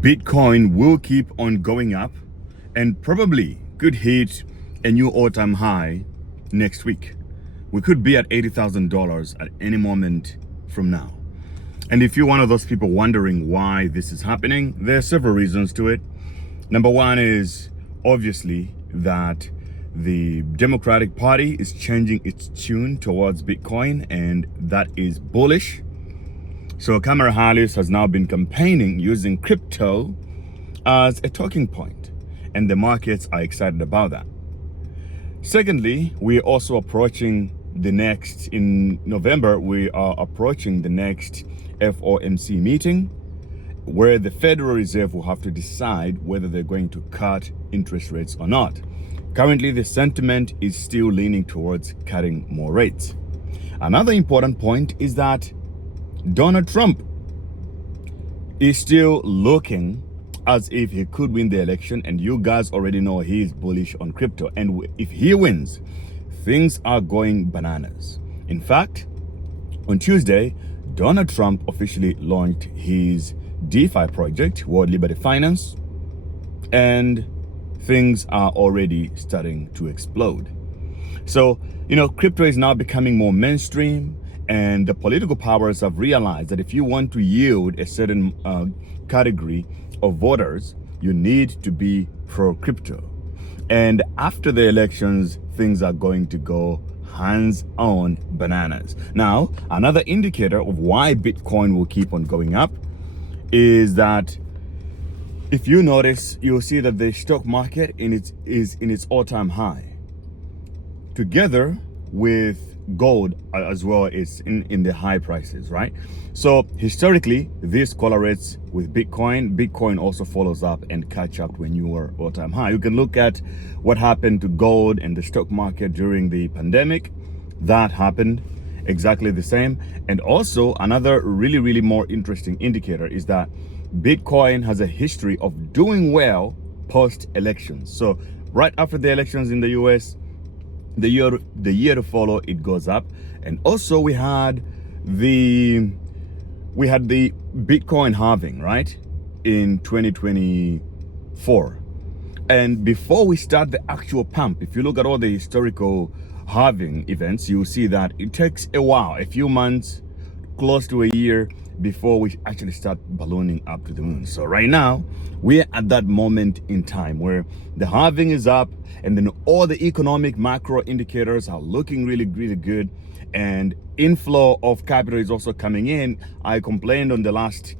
Bitcoin will keep on going up and probably could hit a new all-time high next week. We could be at $80,000 at any moment from now. And if you're one of those people wondering why this is happening, there are several reasons to it. Number one is obviously that the Democratic Party is changing its tune towards Bitcoin, and that is bullish. So Kamala Harris has now been campaigning using crypto as a talking point, and the markets are excited about that. Secondly, we're also approaching in November, we are approaching the next FOMC meeting where the Federal Reserve will have to decide whether they're going to cut interest rates or not. Currently, the sentiment is still leaning towards cutting more rates. Another important point is that Donald Trump is still looking as if he could win the election, and you guys already know he is bullish on crypto. And if he wins, things are going bananas. In fact, on Tuesday, Donald Trump officially launched his DeFi project, World Liberty Finance, and things are already starting to explode. So, crypto is now becoming more mainstream, and the political powers have realized that if you want to yield a certain category of voters, you need to be pro-crypto. And after the elections, things are going to go hands-on bananas. Now, another indicator of why Bitcoin will keep on going up is that if you notice, you'll see that the stock market is in its all-time high. Together with gold as well is in the high prices, right? So historically, this correlates with Bitcoin. Bitcoin also follows up and catch up when you are all-time high. You can look at what happened to gold and the stock market during the pandemic. That happened exactly the same. And also another really more interesting indicator is that Bitcoin has a history of doing well post-elections. So right after the elections in the US, the year to follow, it goes up. And also we had the Bitcoin halving, right, in 2024. And before we start the actual pump, if you look at all the historical halving events, you'll see that it takes a while, a few months, close to a year, before we actually start ballooning up to the moon. So right now, we're at that moment in time where the halving is up, and then all the economic macro indicators are looking really good, and inflow of capital is also coming in. I complained on the last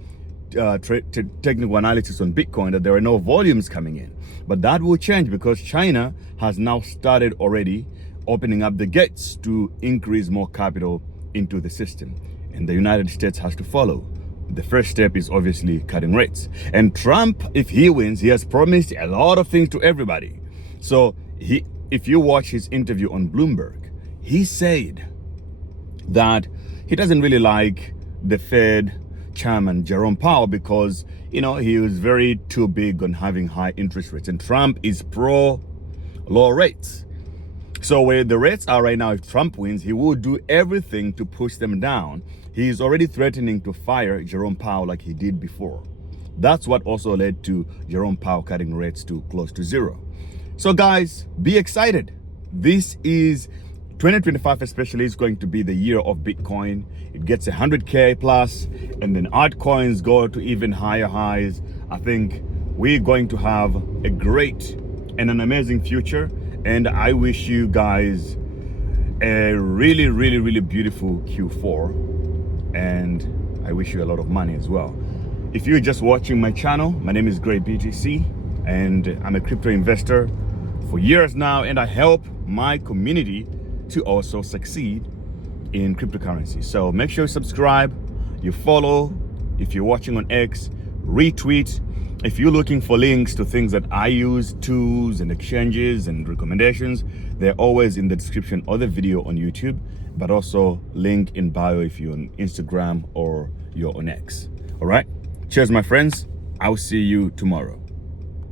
technical analysis on Bitcoin that there are no volumes coming in, but that will change because China has now started already opening up the gates to increase more capital into the system, and the United States has to follow. The first step is obviously cutting rates. And Trump, if he wins, he has promised a lot of things to everybody. So if you watch his interview on Bloomberg, he said that he doesn't really like the Fed chairman Jerome Powell because he was very too big on having high interest rates, and Trump is pro low rates. So where the rates are right now, if Trump wins, he will do everything to push them down. He is already threatening to fire Jerome Powell like he did before. That's what also led to Jerome Powell cutting rates to close to zero. So guys, be excited. This is 2025 especially is going to be the year of Bitcoin. It gets 100K plus, and then altcoins go to even higher highs. I think we're going to have a great and an amazing future. And I wish you guys a really beautiful Q4. And I wish you a lot of money as well. If you're just watching my channel, my name is Gray BTC, and I'm a crypto investor for years now, and I help my community to also succeed in cryptocurrency. So make sure you subscribe, you follow. If you're watching on X, retweet. If you're looking for links to things that I use, tools and exchanges and recommendations, they're always in the description of the video on YouTube, but also link in bio if you're on Instagram or you're on X. All right, cheers my friends, I'll see you tomorrow.